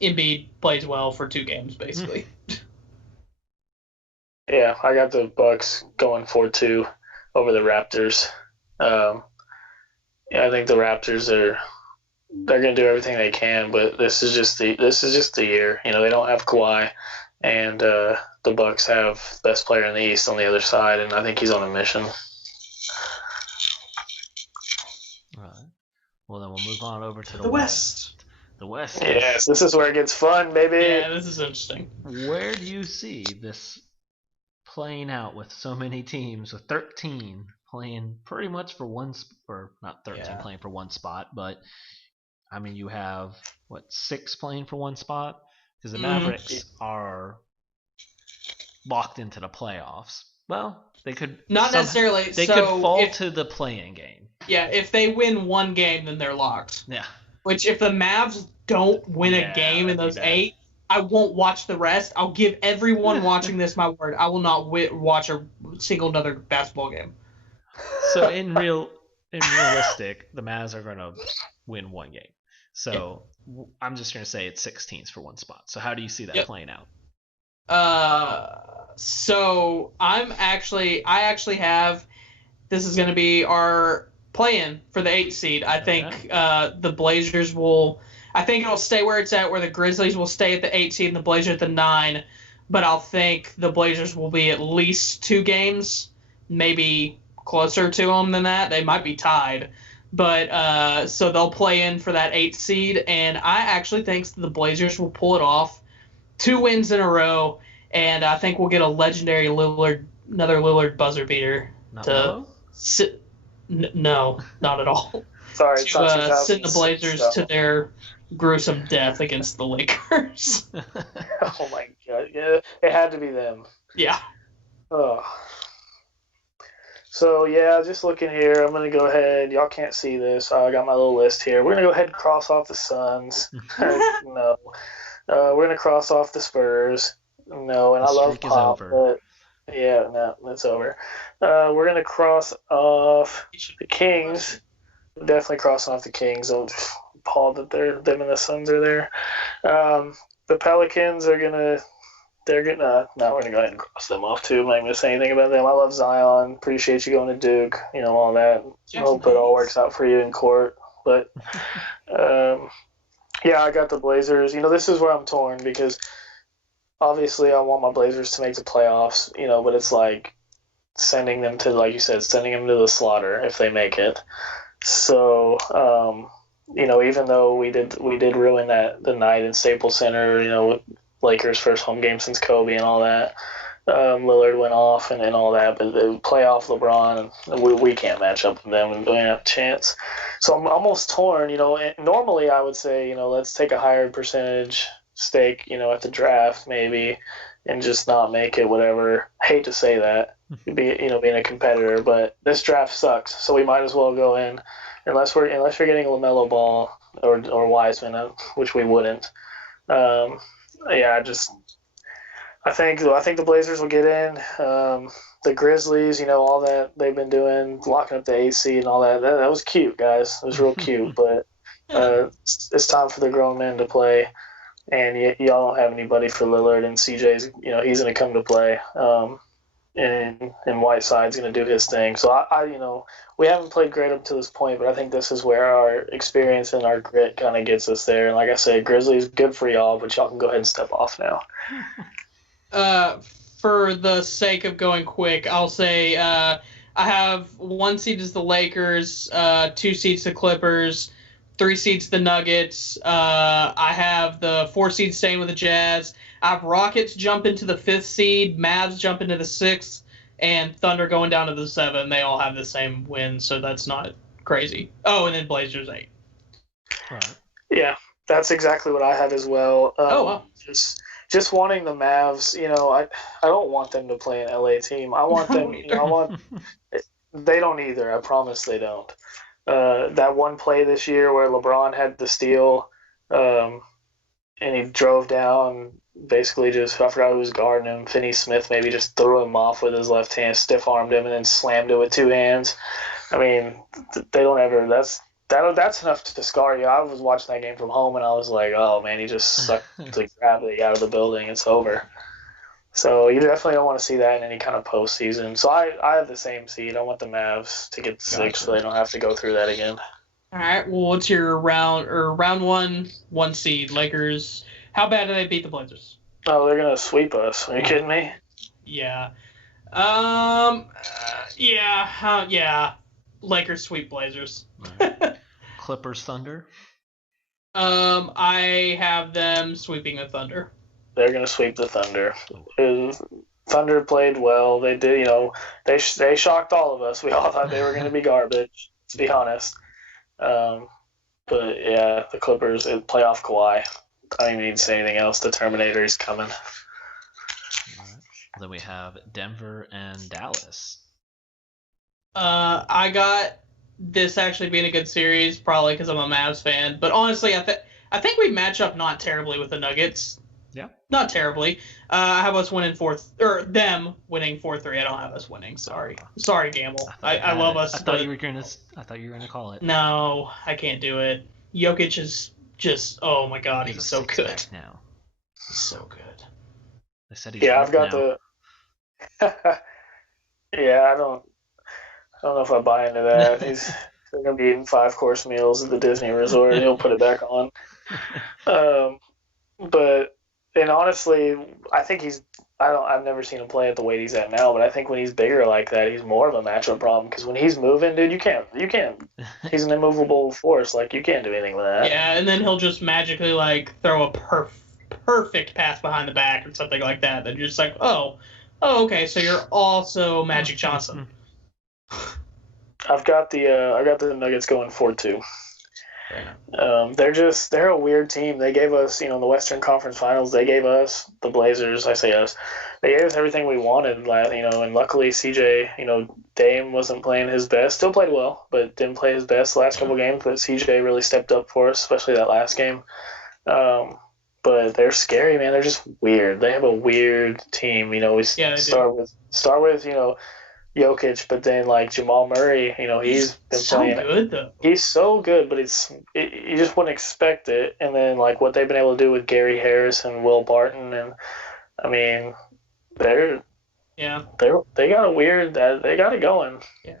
Embiid plays well for 2 games, basically. Yeah, I got the Bucks going 4-2 over the Raptors. I think the Raptors they're going to do everything they can, but this is just the year. They don't have Kawhi, and the Bucks have the best player in the East on the other side, and I think he's on a mission. All right. Well, then we'll move on over to the West. The West. Yes, this is where it gets fun, baby. Yeah, this is interesting. Where do you see this playing out with so many teams, with 13 playing pretty much for or not 13 playing for one spot, but I mean you have 6 playing for one spot because the Mavericks are locked into the playoffs. Well, they could not necessarily. They could fall to the play-in game. Yeah, if they win one game, then they're locked. Yeah. Which if the Mavs don't win a game in those 8, I won't watch the rest. I'll give everyone watching this my word. I will not watch a single other basketball game. So in realistic, the Mavs are going to win one game. So I'm just going to say it's 6 teams for one spot. So how do you see that playing out? So I actually have, this is going to be our play-in for the 8 seed. I think the Blazers I think it'll stay where it's at, where the Grizzlies will stay at the 8 seed and the Blazers at the 9. But I'll think the Blazers will be at least 2 games, maybe closer to them than that. They might be tied. But so they'll play in for that 8 seed. And I actually think the Blazers will pull it off. 2 wins in a row. And I think we'll get a legendary another Lillard buzzer beater. No, not at all. Sorry, to send the Blazers to their gruesome death against the Lakers. Oh my god! Yeah, it had to be them. Yeah. Oh. So yeah, just looking here, I'm gonna go ahead. Y'all can't see this. I got my little list here. We're gonna go ahead and cross off the Suns. No. We're gonna cross off the Spurs. No, and I love Pop, but yeah, no, that's over. We're gonna cross off the Kings. Definitely crossing off the Kings. I'm appalled that them and the Suns are there. The Pelicans are gonna. They're gonna. No, we're gonna go ahead and cross them off too. I'm not gonna say anything about them. I love Zion. Appreciate you going to Duke. You know all that. Hope it all works out for you in court. But yeah, I got the Blazers. You know, this is where I'm torn because obviously I want my Blazers to make the playoffs. You know, but it's like sending them to, like you said, sending them to the slaughter if they make it. So, you know, even though we did ruin the night in Staples Center, you know, Lakers' first home game since Kobe and all that, Lillard went off and all that, but the playoff LeBron, and we can't match up with them and don't have a chance. So I'm almost torn, you know. Normally I would say, you know, let's take a higher percentage stake, you know, at the draft maybe, and just not make it whatever. I hate to say that, being a competitor, but this draft sucks, so we might as well go in unless we're getting LaMelo Ball or Wiseman, which we wouldn't. Yeah, I think the Blazers will get in. The Grizzlies, you know, all that they've been doing, locking up the 8 seed and all that. That was cute, guys. It was real cute, but it's time for the grown men to play. And y'all don't have anybody for Lillard, and CJ's, you know, he's going to come to play. And Whiteside's going to do his thing. So I, you know, we haven't played great up to this point, but I think this is where our experience and our grit kind of gets us there. And like I said, Grizzlies, good for y'all, but y'all can go ahead and step off now. For the sake of going quick, I'll say I have 1 seed is the Lakers, 2 seeds the Clippers, 3 seeds the Nuggets. I have the 4 seed staying with the Jazz. I have Rockets jump into the 5th seed, Mavs jump into the 6th, and Thunder going down to the 7. They all have the same win, so that's not crazy. Oh, and then Blazers 8. Right. Yeah, that's exactly what I have as well. Wow. Just wanting the Mavs, you know, I don't want them to play an LA team. I want them, you know, they don't either. I promise they don't. That one play this year where LeBron had the steal, and he drove down, basically just, I forgot who was guarding him. Finney Smith maybe just threw him off with his left hand, stiff-armed him, and then slammed it with 2 hands. I mean, they don't ever, that's enough to scar you. I was watching that game from home, and I was like, oh, man, he just sucked the gravity out of the building. It's over. So you definitely don't want to see that in any kind of postseason. So I have the same seed. I want the Mavs to get the 6 so they don't have to go through that again. All right. Well, what's your round 1 seed? Lakers. How bad do they beat the Blazers? Oh, they're gonna sweep us. Are you kidding me? Yeah. Yeah. Lakers sweep Blazers. Right. Clippers Thunder. I have them sweeping the Thunder. They're gonna sweep the Thunder. Thunder played well. They did, they shocked all of us. We all thought they were going to be garbage, to be honest. But yeah, the Clippers, playoff Kawhi. I don't even need to say anything else. The Terminator's coming. All right. Then we have Denver and Dallas. I got this actually being a good series, probably because I'm a Mavs fan. But honestly, I think we match up not terribly with the Nuggets. Yeah. Not terribly. I have us winning them winning 4-3. I don't have us winning. Sorry, Gamble. I love us. I thought you were gonna call it. No, I can't do it. Jokic is just, oh my God, he's so good. Now. He's so good. They said he's I've got now. I don't know if I buy into that. They're gonna be eating 5-course meals at the Disney Resort. He'll put it back on. And honestly, I think I've never seen him play at the weight he's at now, but I think when he's bigger like that, he's more of a matchup problem because when he's moving, dude, you can't. He's an immovable force. Like, you can't do anything with that. Yeah, and then he'll just magically throw a perfect pass behind the back or something like that. Then you're just like, oh, okay, so you're also Magic Johnson. I've got the Nuggets going 4-2. They're a weird team. They gave us, in the Western Conference Finals, they gave us, the Blazers, I say us, they gave us everything we wanted, and luckily CJ, Dame wasn't playing his best, still played well, but didn't play his best the last couple games, but CJ really stepped up for us, especially that last game. But they're scary, man. They're just weird. They have a weird team. We start with Jokic, but then Jamal Murray, he's been so playing good though. He's so good, but you just wouldn't expect it. And then what they've been able to do with Gary Harris and Will Barton, and I mean, they got it going. Yeah.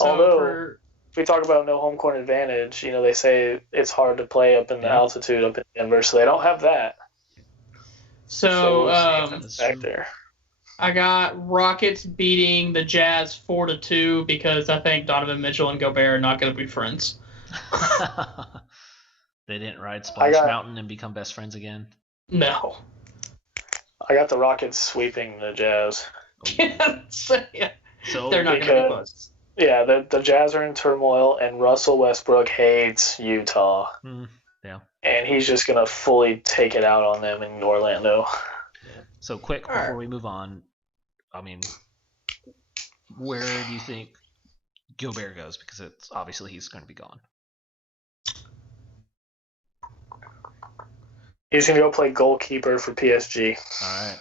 Although if we talk about no home court advantage, they say it's hard to play up in the altitude up in Denver, so they don't have that. So back there. I got Rockets beating the Jazz 4-2 because I think Donovan Mitchell and Gobert are not going to be friends. They didn't ride Splash Mountain and become best friends again? No. I got the Rockets sweeping the Jazz. So they're not going to be close. Yeah, the Jazz are in turmoil, and Russell Westbrook hates Utah. Yeah. And he's just going to fully take it out on them in Orlando. So quick, before we move on, I mean, where do you think Gobert goes? Because it's obviously he's going to be gone. He's going to go play goalkeeper for PSG. All right.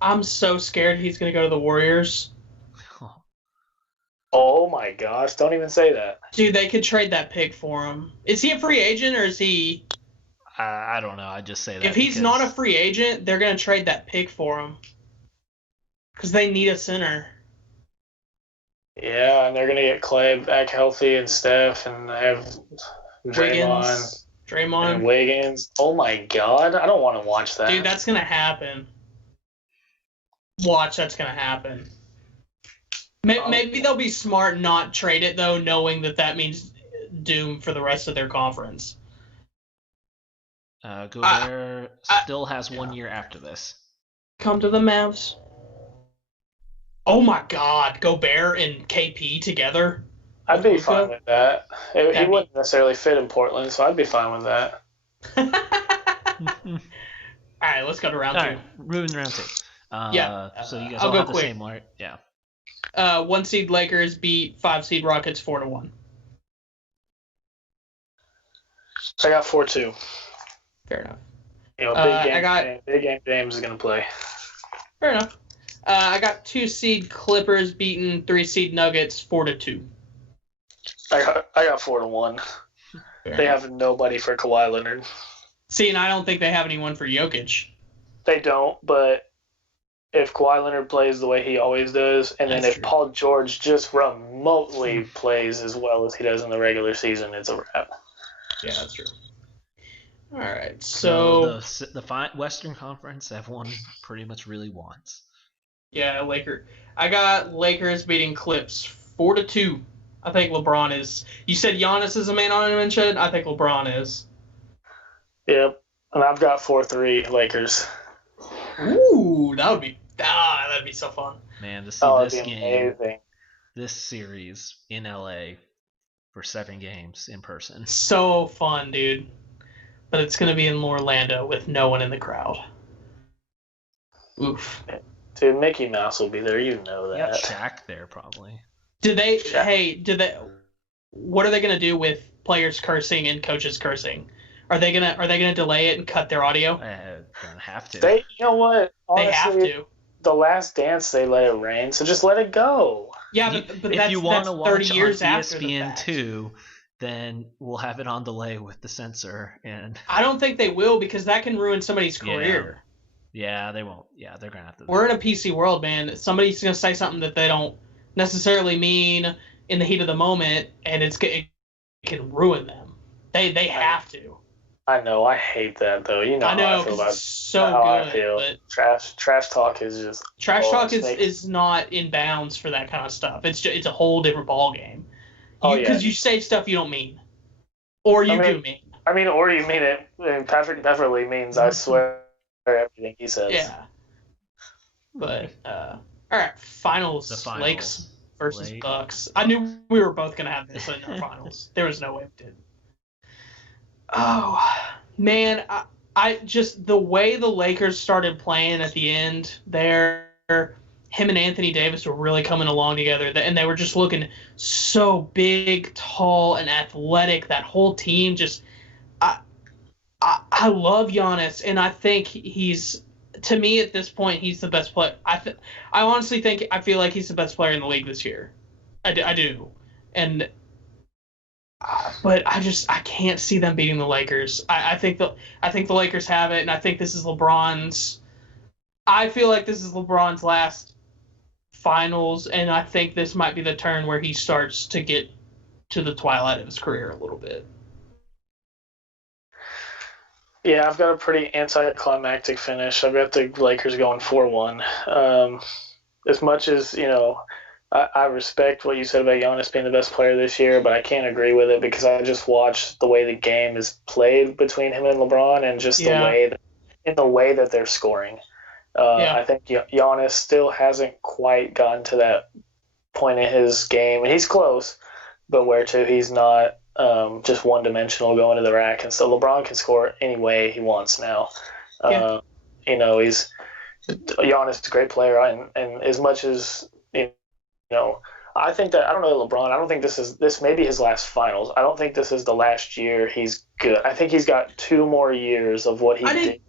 I'm so scared he's going to go to the Warriors. Oh my gosh, don't even say that. Dude, they could trade that pick for him. Is he a free agent or is he... I don't know. I just say that. If he's not a free agent, they're going to trade that pick for him. Because they need a center. Yeah, and they're going to get Clay back healthy and Steph, and have Draymond and Wiggins. Oh my God, I don't want to watch that. Dude, that's going to happen. Watch, that's going to happen. Maybe they'll be smart not trade it, though, knowing that means doom for the rest of their conference. Gobert still has 1 year after this. Come to the Mavs. Oh my God, Gobert and KP together. I'd be fine with that. He wouldn't necessarily fit in Portland, so I'd be fine with that. All right, let's go to round two. Right, moving to round two. So you guys I'll all go have the quick. same, right? Yeah. 1 seed Lakers beat 5 seed Rockets 4-1. I got 4-2. Fair enough. Big game James is going to play. Fair enough. I got 2 seed Clippers beating 3 seed Nuggets 4-2. I got 4-1. They have nobody for Kawhi Leonard. See, and I don't think they have anyone for Jokic. They don't, but if Kawhi Leonard plays the way he always does, and then if Paul George just remotely plays as well as he does in the regular season, it's a wrap. Yeah, that's true. All right, so the Western Conference, everyone pretty much really wants. Yeah, I got Lakers beating Clips 4-2. I think LeBron is. You said Giannis is a man on mention. I think LeBron is. Yep, and I've got 4-3 Lakers. Ooh, that'd be so fun. Man, to see that'd this be game, amazing. this series in LA for 7 games in person. So fun, dude. But it's gonna be in Orlando with no one in the crowd. Oof. Dude, Mickey Mouse will be there. You know Yeah, that. Shaq there probably. What are they gonna do with players cursing and coaches cursing? Are they gonna delay it and cut their audio? Gonna have to. You know what? Honestly, They have to. The Last Dance, they let it rain, so just let it go. Yeah, but if you want to watch 30 years on after the ESPN fact. 2, then we'll have it on delay with the censor. And I don't think they will because that can ruin somebody's career. Yeah, they won't. Yeah, they're gonna have to. We're in a PC world, man. Somebody's gonna say something that they don't necessarily mean in the heat of the moment, and it can ruin them. They have to. I know. I hate that though. You know I know, how I feel 'cause about it's so how I good, feel. but Trash talk is just trash talk it's is not in bounds for that kind of stuff. It's a whole different ball game. Oh, yeah. Because you say stuff you don't mean, or you do mean. I mean, or you mean it. And Patrick Beverly means I swear everything he says. Yeah. But all right, finals. The finals. Lakes versus Lake. Bucks. I knew we were both gonna have this in our finals. There was no way we did. Oh man, I just the way the Lakers started playing at the end there. Him and Anthony Davis were really coming along together, and they were just looking so big, tall, and athletic. That whole team just, I love Giannis, and I think he's, to me at this point, he's the best player. I honestly feel like he's the best player in the league this year. I do, and but I can't see them beating the Lakers. I think the Lakers have it, and I think this is LeBron's. I feel like this is LeBron's last finals, and I think this might be the turn where he starts to get to the twilight of his career a little bit. Yeah, I've got a pretty anticlimactic finish. I've got the Lakers going 4-1. As much as, I respect what you said about Giannis being the best player this year, but I can't agree with it because I just watched the way the game is played between him and LeBron and just the way that they're scoring. I think Giannis still hasn't quite gotten to that point in his game, and he's close, but where to he's not just one-dimensional going to the rack, and so LeBron can score any way he wants now. Giannis is a great player, and as much as I think that I don't know LeBron. I don't think this may be his last finals. I don't think this is the last year he's good. I think he's got 2 more years of what he did.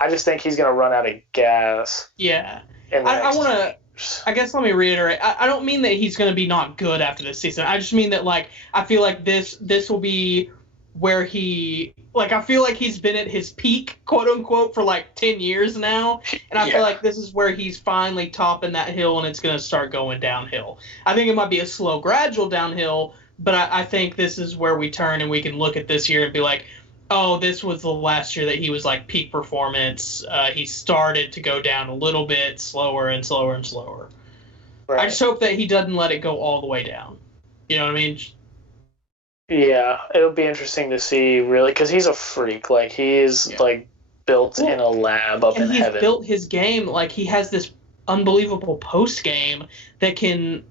I just think he's going to run out of gas. Yeah. I guess let me reiterate. I don't mean that he's going to be not good after this season. I just mean that I feel like this will be where I feel like he's been at his peak, quote unquote, for 10 years now. And I feel like this is where he's finally topping that hill and it's going to start going downhill. I think it might be a slow, gradual downhill, but I think this is where we turn and we can look at this year and be like, oh, this was the last year that he was peak performance. He started to go down a little bit slower and slower and slower. Right. I just hope that he doesn't let it go all the way down. You know what I mean? Yeah, it'll be interesting to see, really, because he's a freak. He is built in a lab up in heaven. And he's built his game. He has this unbelievable post game that can,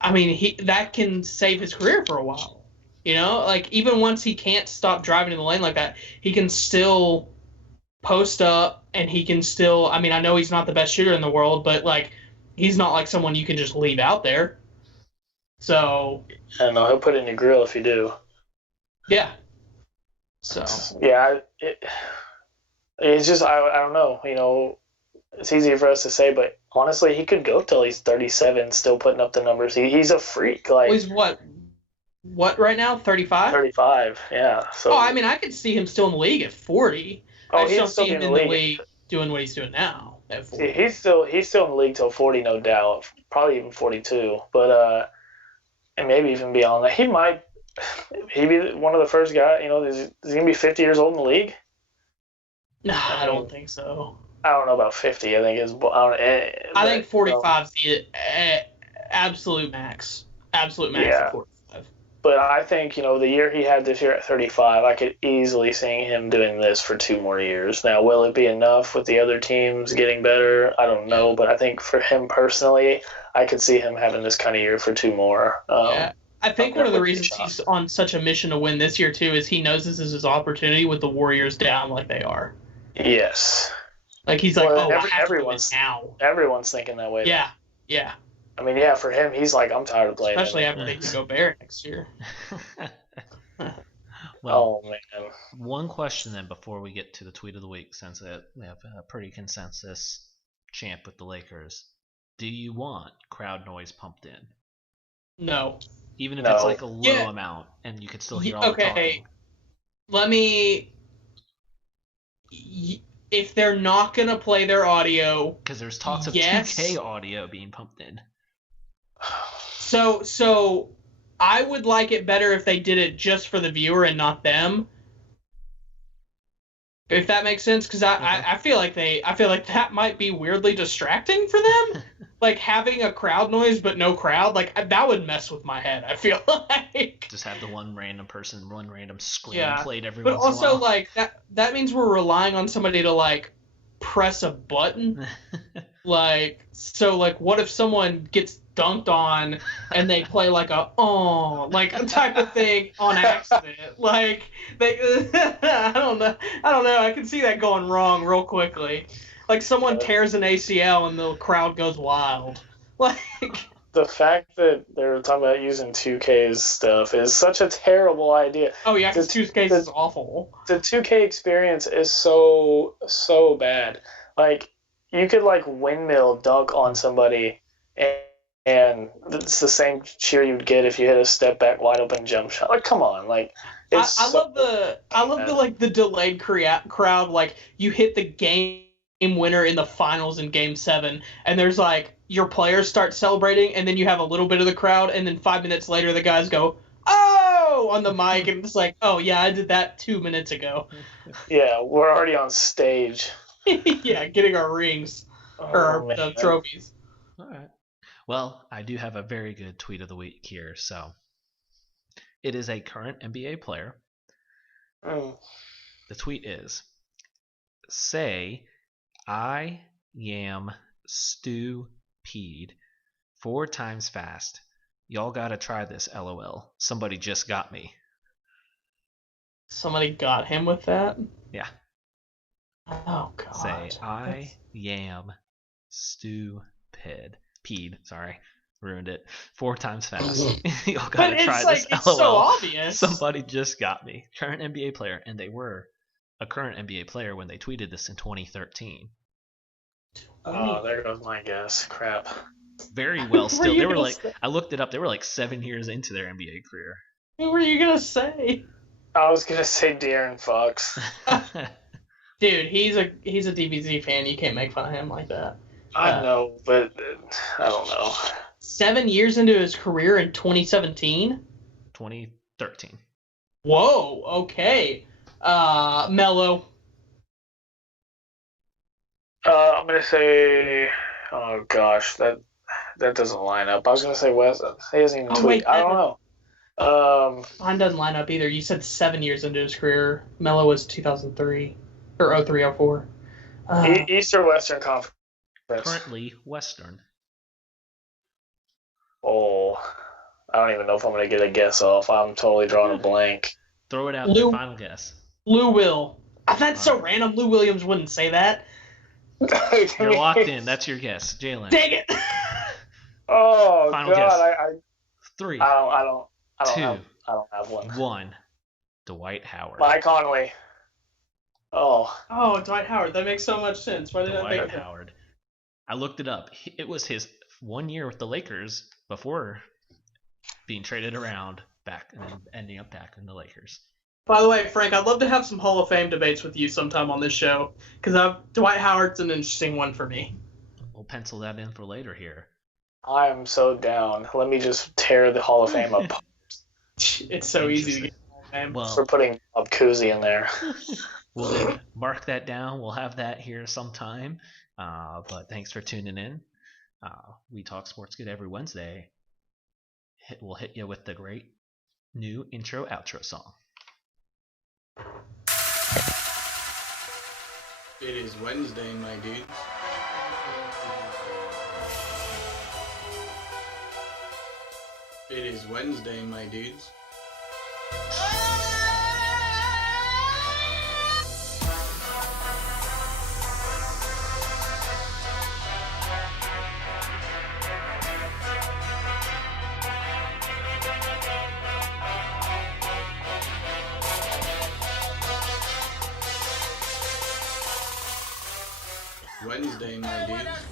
that can save his career for a while. Even once he can't stop driving in the lane like that, he can still post up, and he can still. I know he's not the best shooter in the world, but he's not someone you can just leave out there. So I don't know. He'll put it in your grill if you do. Yeah. So yeah, it's just I don't know. It's easy for us to say, but honestly, he could go till he's 37, still putting up the numbers. He's a freak. He's what right now? 35. 35. Yeah. So. Oh, I could see him still in the league at 40. I still see him in the league doing what he's doing now at 40. He's still in the league till 40, no doubt. Probably even 42, but and maybe even beyond that. He be one of the first guys. Is he gonna be 50 years old in the league? No, I don't think so. I don't know about 50. I think I think 45 is the absolute max. Absolute max of 45. But I think, the year he had this year at 35, I could easily see him doing this for 2 more years. Now, will it be enough with the other teams getting better? I don't know. But I think for him personally, I could see him having this kind of year for 2 more. Yeah. I think one of the reasons he's on such a mission to win this year, too, is he knows this is his opportunity with the Warriors down like they are. Yes. Like, he's like, everyone's now. Everyone's thinking that way. Yeah, yeah. I mean, yeah, for him, he's like, I'm tired of playing. Especially after they go Bear next year. Well, oh, man. One question then before we get to the tweet of the week, since we have a pretty consensus champ with the Lakers. Do you want crowd noise pumped in? No. Even if it's like a low amount and you could still hear all the talking. Let me... If they're not going to play their audio... Because there's talks of 2K audio being pumped in. So I would like it better if they did it just for the viewer and not them. If that makes sense, because I feel like that might be weirdly distracting for them. Like having a crowd noise but no crowd, like that would mess with my head. I feel like just have the one random scream played every but once in a while. But also like that means we're relying on somebody to like press a button. Like so like what if someone gets dunked on and they play like a type of thing on accident? Like they I don't know. I can see that going wrong real quickly. Like someone tears an ACL and the crowd goes wild. Like the fact that they're talking about using 2K's stuff is such a terrible idea. Oh yeah, because 2K is awful. The 2K experience is so bad. Like you could like windmill dunk on somebody and it's the same cheer you'd get if you hit a step back wide open jump shot. Like come on, like I love the like the delayed crowd. Like you hit the game winner in the finals in Game 7, and there's like your players start celebrating, and then you have a little bit of the crowd, and then 5 minutes later the guys go, "Oh!" on the mic, and it's like, "Oh yeah, I did that 2 minutes ago." Yeah, we're already on stage. Yeah, getting our rings or our trophies. All right. Well, I do have a very good tweet of the week here. So it is a current NBA player. The tweet is, say, I am stupid 4 times fast. Y'all gotta try this, LOL. Somebody just got me. Somebody got him with that? Yeah. Oh, God. Say, I am stupid. Sorry. Ruined it. 4 times fast. Y'all gotta try this, LOL. It's so obvious. Somebody just got me. Current NBA player, and they were a current NBA player when they tweeted this in 2013. Oh, there goes my guess. Crap. Very well still. They were like, I looked it up, they were like 7 years into their NBA career. Who were you going to say? I was going to say De'Aaron Fox. Dude, he's a DBZ fan. You can't make fun of him like that. I know, but I don't know. 7 years into his career in 2017? 2013. Whoa, okay. Melo. I'm going to say, oh gosh, that doesn't line up. I was going to say Wes. He hasn't even tweeted. I don't know. Mine doesn't line up either. You said 7 years into his career. Melo was 2003 or 03, 04. East or Western Conference? Currently Western. Oh, I don't even know if I'm going to get a guess off. I'm totally drawing a blank. Throw it out there. Final guess. Lou Will. That's so random. Lou Williams wouldn't say that. You're locked in. That's your guess, Jalen. Dang it! Oh Final God! Guess. 3. I don't 2. have one. 1. Dwight Howard. Mike Conley. Oh, Dwight Howard. That makes so much sense. Why did I think of that? Howard. I looked it up. It was his 1 year with the Lakers before being traded around back and then ending up back in the Lakers. By the way, Frank, I'd love to have some Hall of Fame debates with you sometime on this show, because Dwight Howard's an interesting one for me. We'll pencil that in for later here. I am so down. Let me just tear the Hall of Fame up. It's so easy to get Hall of Fame. Well, for putting Bob Cousy in there. We'll then mark that down. We'll have that here sometime. But thanks for tuning in. We talk sports good every Wednesday. We'll hit you with the great new intro outro song. It is Wednesday, my dudes. It is Wednesday, my dudes. Wednesday, my dudes.